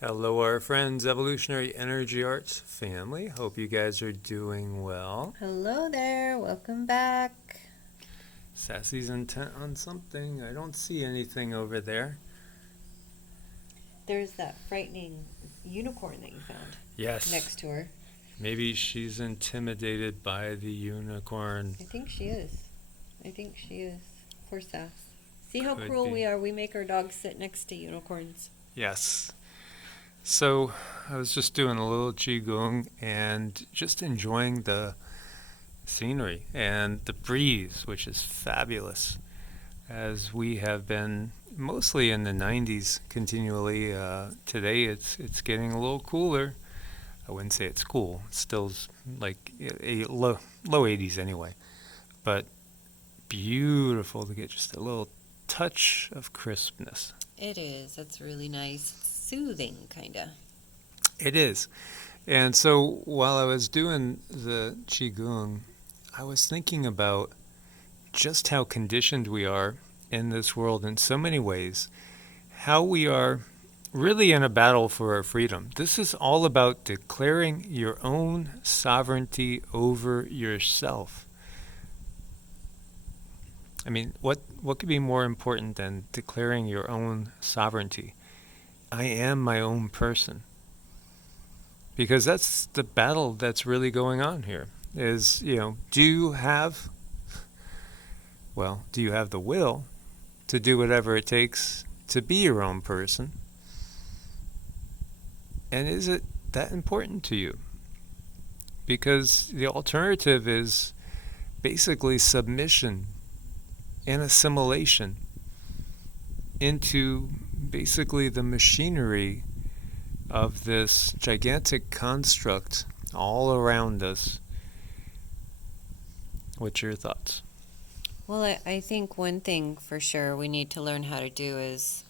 Hello, our friends, Evolutionary Energy Arts family. Hope you guys are doing well. Hello there, welcome back. Sassy's intent on something. I don't see anything over there. There's that frightening unicorn that you found Yes. next to her. Maybe she's intimidated by the unicorn. I think she is. Poor Sass. See how Could cruel be. we are? We make our dogs sit next to unicorns. Yes. So, I was just doing a little Qigong and just enjoying the scenery and the breeze, which is fabulous, as we have been mostly in the 90s continually. Today it's getting a little cooler. I wouldn't say it's cool. It's still like a low 80s anyway. But beautiful to get just a little touch of crispness. It is. That's really nice. It's soothing, kind of. It is. And so while I was doing the Qigong, I was thinking about just how conditioned we are in this world in so many ways, how we are really in a battle for our freedom. This is all about declaring your own sovereignty over yourself. I mean, what could be more important than declaring your own sovereignty? I am my own person. Because that's the battle that's really going on here. Is, do you have the will to do whatever it takes to be your own person? And is it that important to you? Because the alternative is basically submission and assimilation into basically the machinery of this gigantic construct all around us. What's your thoughts? Well, I think one thing for sure we need to learn how to do is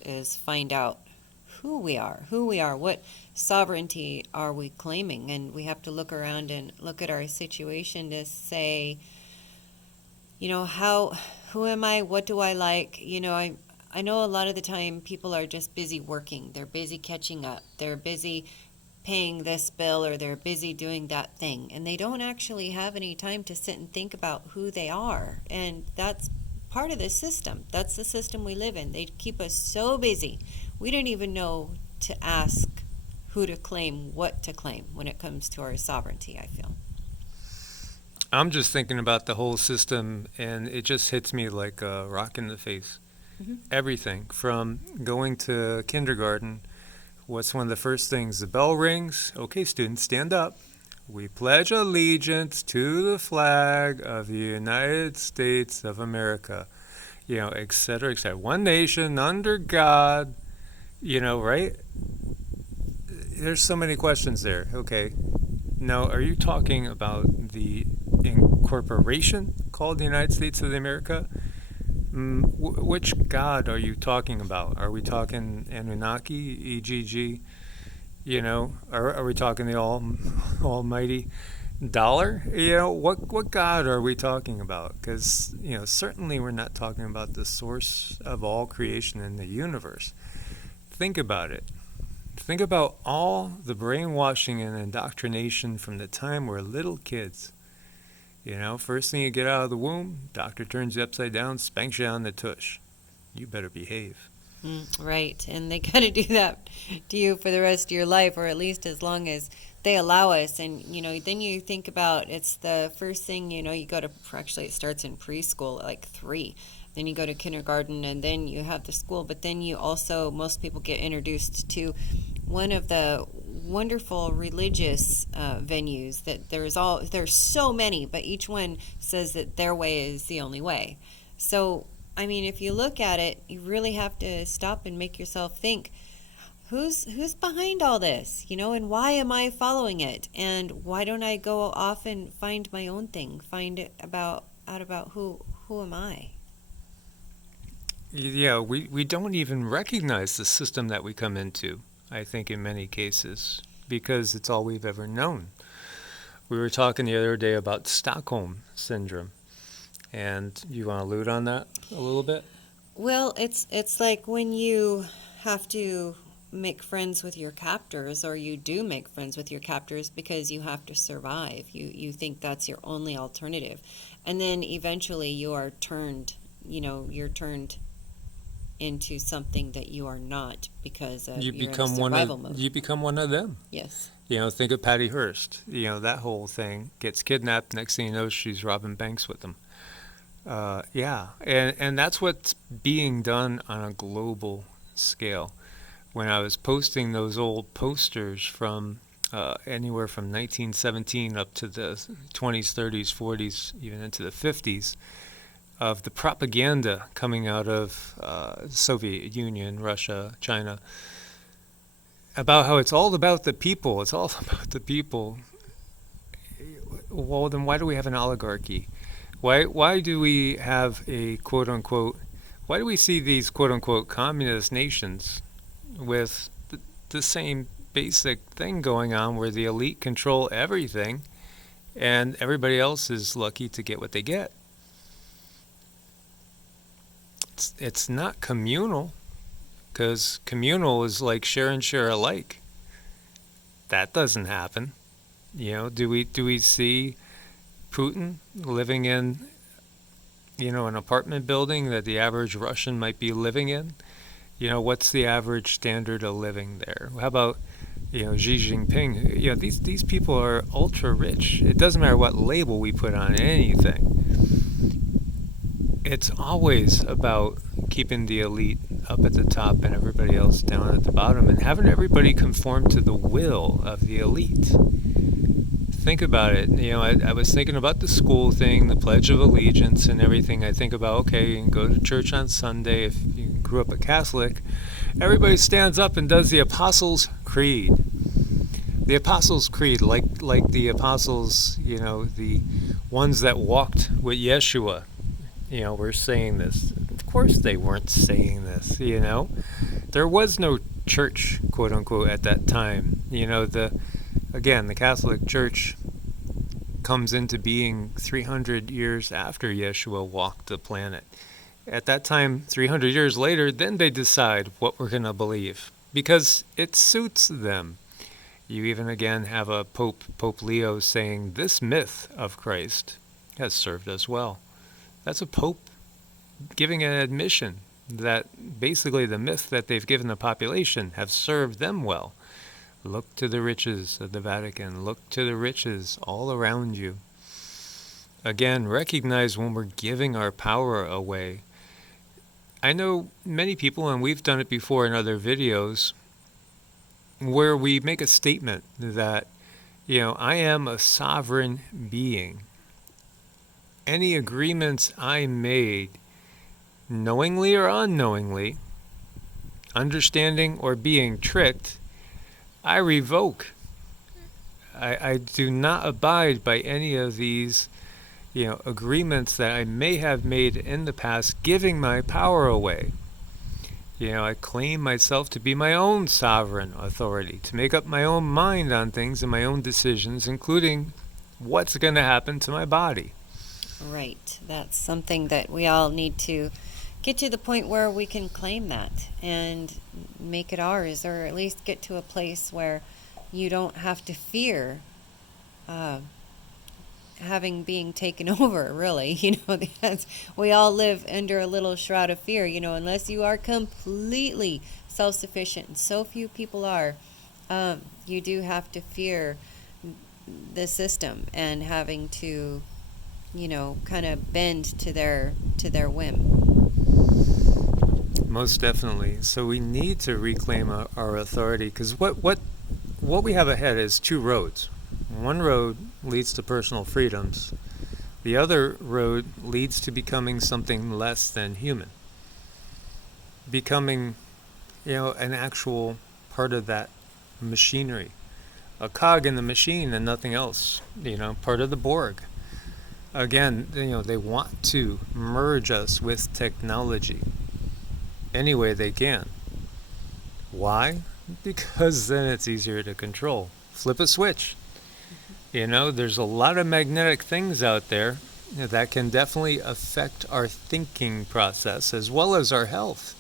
find out who we are, what sovereignty are we claiming, and we have to look around and look at our situation to say, who am I, what do I like? I know a lot of the time people are just busy working, they're busy catching up, they're busy paying this bill, or they're busy doing that thing, and they don't actually have any time to sit and think about who they are. And that's part of the system. That's the system we live in. They keep us so busy we don't even know to ask who to claim, what to claim when it comes to our sovereignty, I feel. I'm just thinking about the whole system, and it just hits me like a rock in the face. Mm-hmm. Everything from going to kindergarten. What's one of the first things? The bell rings. Okay, students, stand up. We pledge allegiance to the flag of the United States of America. Et cetera, et cetera. One nation under God. Right? There's so many questions there. Okay. Now, are you talking about the incorporation called the United States of America? Which God are you talking about? Are we talking Anunnaki, EGG? Are we talking the almighty dollar? What God are we talking about? Because, certainly we're not talking about the source of all creation in the universe. Think about it. Think about all the brainwashing and indoctrination from the time we're little kids. First thing you get out of the womb, doctor turns you upside down, spanks you on the tush. You better behave. Right, and they got to do that to you for the rest of your life, or at least as long as they allow us. And, then you think about, it's the first thing, you go to, actually it starts in preschool at like 3. Then you go to kindergarten, and then you have the school. But then you also, most people get introduced to one of the wonderful religious venues that there's so many, but each one says that their way is the only way. So, I mean, if you look at it, you really have to stop and make yourself think, who's behind all this, and why am I following it? And why don't I go off and find my own thing, find out about who am I? Yeah, we don't even recognize the system that we come into, I think, in many cases, because it's all we've ever known. We were talking the other day about Stockholm Syndrome, and you want to allude on that a little bit? Well, it's like when you have to make friends with your captors, or you do make friends with your captors because you have to survive. You think that's your only alternative. And then eventually you are turned, you're turned into something that you are not because of you're in a survival mode. You become one of them. Yes. Think of Patty Hearst. That whole thing, gets kidnapped. Next thing you know, she's robbing banks with them. And that's what's being done on a global scale. When I was posting those old posters from anywhere from 1917 up to the 20s, 30s, 40s, even into the 50s, of the propaganda coming out of Soviet Union, Russia, China, about how it's all about the people. It's all about the people. Well, then why do we have an oligarchy? Why do we have a quote-unquote, why do we see these quote-unquote communist nations with the same basic thing going on where the elite control everything and everybody else is lucky to get what they get? It's not communal, because communal is like share and share alike. That doesn't happen. Do we see Putin living in an apartment building that the average Russian might be living in? What's the average standard of living there? How about Xi Jinping? These people are ultra rich. It doesn't matter what label we put on anything. It's always about keeping the elite up at the top and everybody else down at the bottom, and having everybody conform to the will of the elite. Think about it. I was thinking about the school thing, the Pledge of Allegiance and everything. I think about, okay, you can go to church on Sunday. If you grew up a Catholic, everybody stands up and does the Apostles' Creed. The Apostles' Creed, like the apostles, the ones that walked with Yeshua, were saying this. Of course they weren't saying this, There was no church, quote unquote, at that time. The Catholic Church comes into being 300 years after Yeshua walked the planet. At that time, 300 years later, then they decide what we're going to believe, because it suits them. You even again have a Pope Leo saying, this myth of Christ has served us well. That's a pope giving an admission that basically the myth that they've given the population have served them well. Look to the riches of the Vatican. Look to the riches all around you. Again, recognize when we're giving our power away. I know many people, and we've done it before in other videos, where we make a statement that, I am a sovereign being. Any agreements I made, knowingly or unknowingly, understanding or being tricked, I revoke. I do not abide by any of these, agreements that I may have made in the past, giving my power away. I claim myself to be my own sovereign authority, to make up my own mind on things and my own decisions, including what's going to happen to my body. Right. That's something that we all need to get to the point where we can claim that and make it ours, or at least get to a place where you don't have to fear being taken over, really. We all live under a little shroud of fear, unless you are completely self-sufficient, and so few people are. You do have to fear the system and having to kind of bend to their whim. Most definitely. So we need to reclaim our authority, because what we have ahead is two roads. One road leads to personal freedoms. The other road leads to becoming something less than human. Becoming, an actual part of that machinery. A cog in the machine and nothing else. Part of the Borg. Again, they want to merge us with technology any way they can. Why? Because then it's easier to control. Flip a switch. There's a lot of magnetic things out there that can definitely affect our thinking process as well as our health.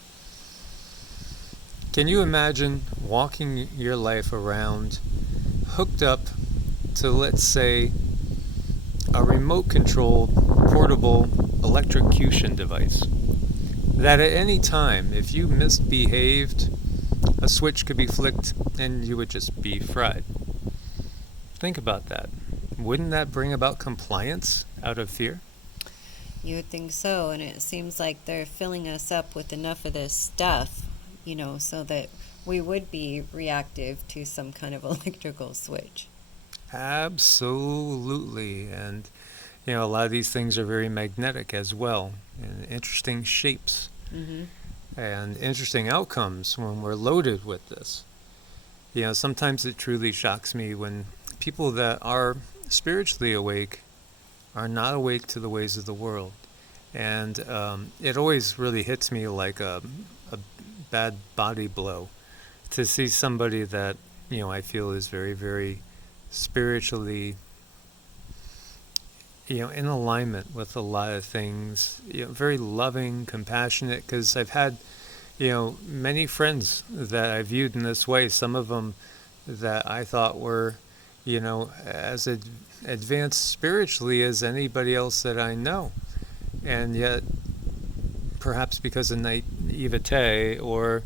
Can you imagine walking your life around hooked up to, let's say, a remote controlled portable electrocution device that at any time, if you misbehaved, a switch could be flicked and you would just be fried? Think about that. Wouldn't that bring about compliance out of fear? You would think so, and it seems like they're filling us up with enough of this stuff, so that we would be reactive to some kind of electrical switch. Absolutely. And, a lot of these things are very magnetic as well, and interesting shapes Mm-hmm. and interesting outcomes when we're loaded with this. Sometimes it truly shocks me when people that are spiritually awake are not awake to the ways of the world. And it always really hits me like a bad body blow to see somebody that, I feel is very, very spiritually, in alignment with a lot of things, very loving, compassionate, because I've had, many friends that I viewed in this way, some of them that I thought were, as advanced spiritually as anybody else that I know. And yet, perhaps because of naivete or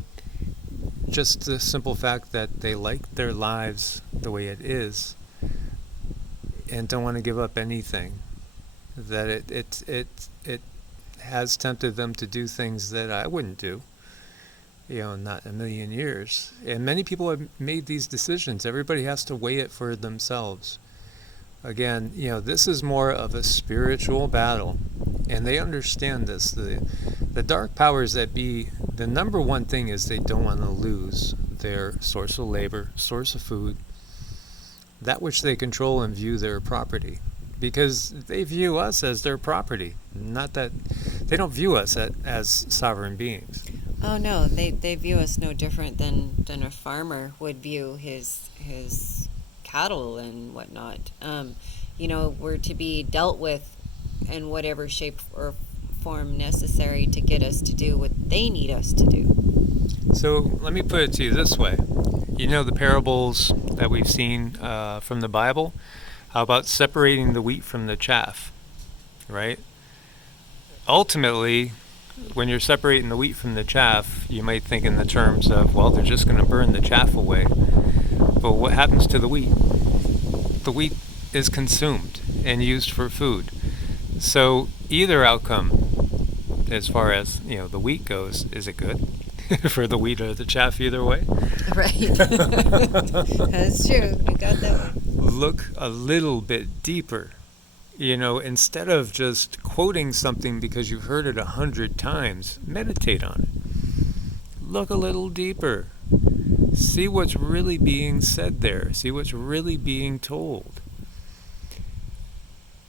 just the simple fact that they like their lives the way it is and don't want to give up anything, that it has tempted them to do things that I wouldn't do, not in a million years. And many people have made these decisions. Everybody has to weigh it for themselves. Again, this is more of a spiritual battle, and they understand this. The dark powers that be, the number one thing is they don't want to lose their source of labor, source of food, that which they control and view their property, because they view us as their property, not that they don't view us as sovereign beings. Oh no, they view us no different than a farmer would view his cattle and whatnot. We're to be dealt with in whatever shape or form necessary to get us to do what they need us to do. So let me put it to you this way. The parables that we've seen from the Bible? How about separating the wheat from the chaff, right? Ultimately, when you're separating the wheat from the chaff, you might think in the terms of, well, they're just going to burn the chaff away. But what happens to the wheat? The wheat is consumed and used for food. So either outcome, as far as, the wheat goes, is it good? For the wheat or the chaff, either way? Right. That's true. You got that one. Look a little bit deeper. Instead of just quoting something because you've heard it 100 times, meditate on it. Look a little deeper. See what's really being said there. See what's really being told.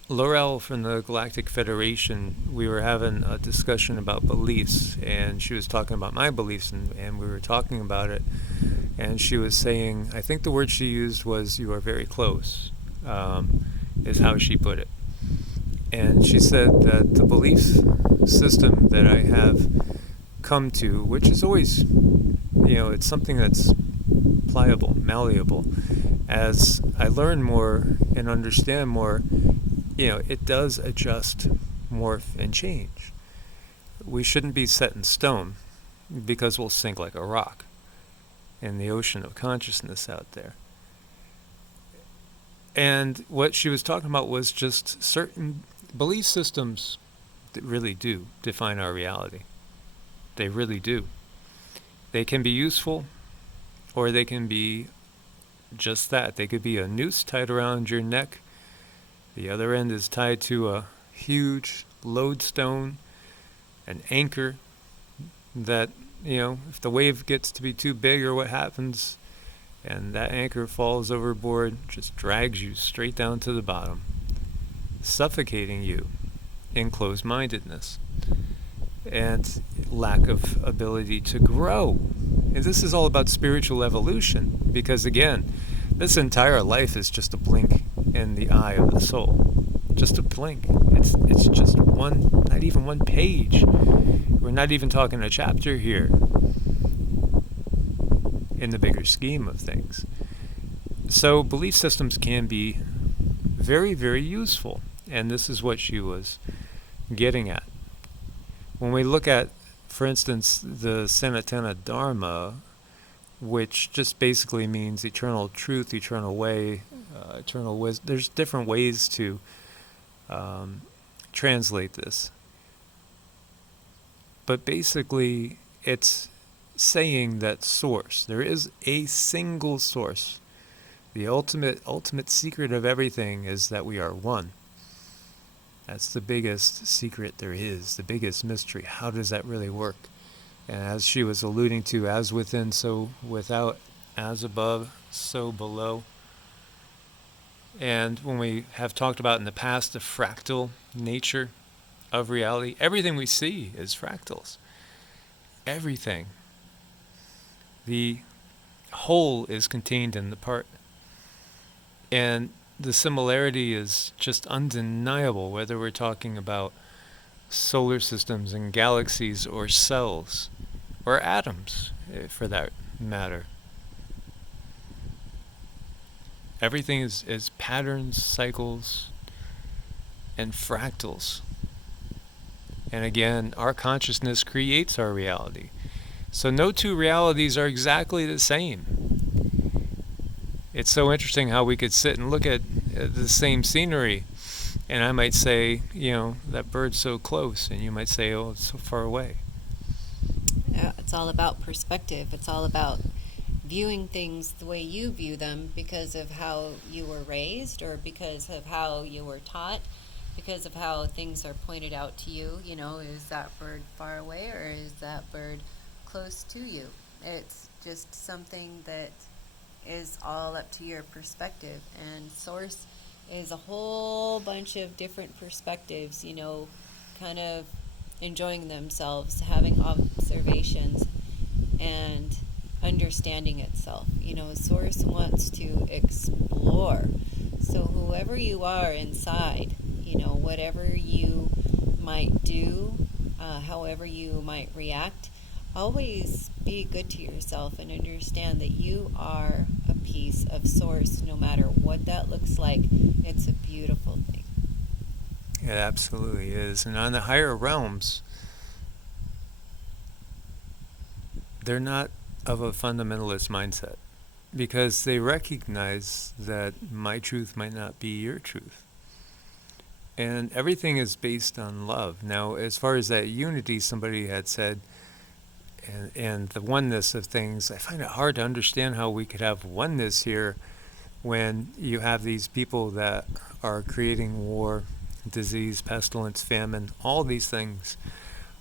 Laurel from the Galactic Federation, we were having a discussion about beliefs, and she was talking about my beliefs, and we were talking about it, and she was saying, I think the word she used was, "you are very close," is how she put it. And she said that the belief system that I have come to, which is always, it's something that's pliable, malleable, as I learn more and understand more, it does adjust, morph, and change. We shouldn't be set in stone because we'll sink like a rock in the ocean of consciousness out there. And what she was talking about was just certain belief systems that really do define our reality. They really do. They can be useful, or they can be just that. They could be a noose tied around your neck. The other end is tied to a huge lodestone, an anchor that, if the wave gets to be too big or what happens, and that anchor falls overboard, just drags you straight down to the bottom, suffocating you in closed-mindedness and lack of ability to grow. And this is all about spiritual evolution, because again, this entire life is just a blink in the eye of the soul. Just a blink. It's just one, not even one page. We're not even talking a chapter here. in the bigger scheme of things. So belief systems can be very, very useful, and this is what she was getting at. When we look at, for instance, the Sanatana Dharma, which just basically means eternal truth, eternal way, eternal wisdom. There's different ways to translate this. But basically, it's saying that source. There is a single source. The ultimate secret of everything is that we are one. That's the biggest secret there is, the biggest mystery. How does that really work? And as she was alluding to, as within, so without, as above, so below. And when we have talked about in the past the fractal nature of reality, everything we see is fractals. Everything. The whole is contained in the part. And the similarity is just undeniable, whether we're talking about solar systems and galaxies or cells or atoms, for that matter. Everything is patterns, cycles, and fractals. And again, our consciousness creates our reality. So no two realities are exactly the same. It's so interesting how we could sit and look at the same scenery, and I might say, that bird's so close, and you might say, oh, it's so far away. Yeah, it's all about perspective. It's all about viewing things the way you view them because of how you were raised or because of how you were taught, because of how things are pointed out to you. Is that bird far away or is that bird close to you? It's just something that is all up to your perspective, and source is a whole bunch of different perspectives, kind of enjoying themselves, having observations and understanding itself. Source wants to explore. So whoever you are inside, whatever you might do, however you might react, always be good to yourself and understand that you are a piece of source, no matter what that looks like. It's a beautiful thing. It absolutely is. And on the higher realms, they're not of a fundamentalist mindset because they recognize that my truth might not be your truth. And everything is based on love. Now, as far as that unity, somebody had said, and the oneness of things, I find it hard to understand how we could have oneness here when you have these people that are creating war, disease, pestilence, famine, all these things.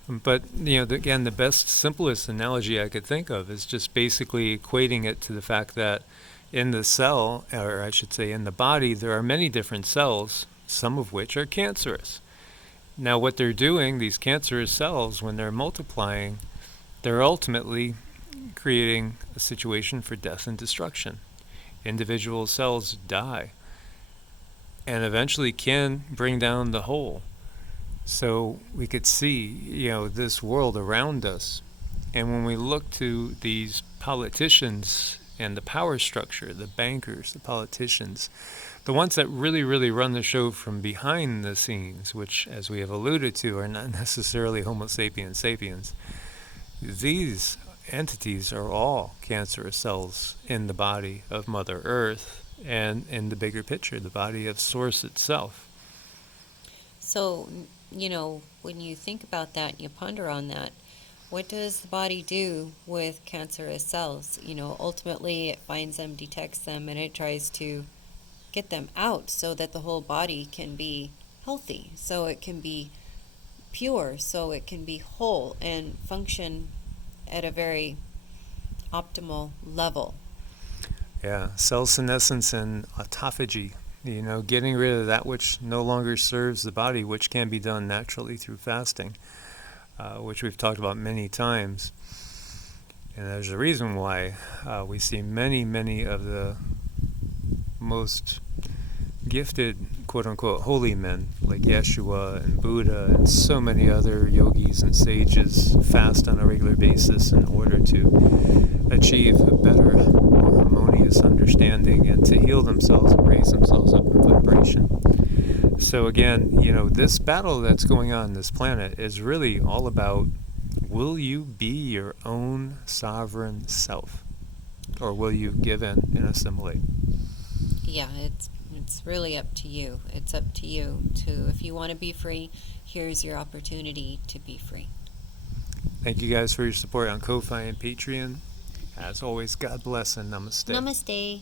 But, again, the best, simplest analogy I could think of is just basically equating it to the fact that in the cell, or I should say in the body, there are many different cells, some of which are cancerous. Now, what they're doing, these cancerous cells, when they're multiplying, they're ultimately creating a situation for death and destruction. Individual cells die and eventually can bring down the whole. So we could see, this world around us. And when we look to these politicians and the power structure, the bankers, the politicians, the ones that really, really run the show from behind the scenes, which, as we have alluded to, are not necessarily Homo sapiens sapiens, these entities are all cancerous cells in the body of Mother Earth and in the bigger picture, the body of Source itself. So, when you think about that and you ponder on that, what does the body do with cancerous cells? Ultimately it finds them, detects them, and it tries to get them out so that the whole body can be healthy, so it can be pure, so it can be whole and function at a very optimal level. Yeah, cell senescence and autophagy, getting rid of that which no longer serves the body, which can be done naturally through fasting, which we've talked about many times. And there's a reason why we see many, many of the most gifted, quote-unquote, holy men like Yeshua and Buddha and so many other yogis and sages fast on a regular basis in order to achieve a better, more harmonious understanding and to heal themselves and raise themselves up in vibration. So again, this battle that's going on this planet is really all about, will you be your own sovereign self? Or will you give in and assimilate? Yeah, it's really up to you. It's up to you to, if you want to be free, here's your opportunity to be free. Thank you guys for your support on Ko-Fi and Patreon. As always, God bless and namaste. Namaste.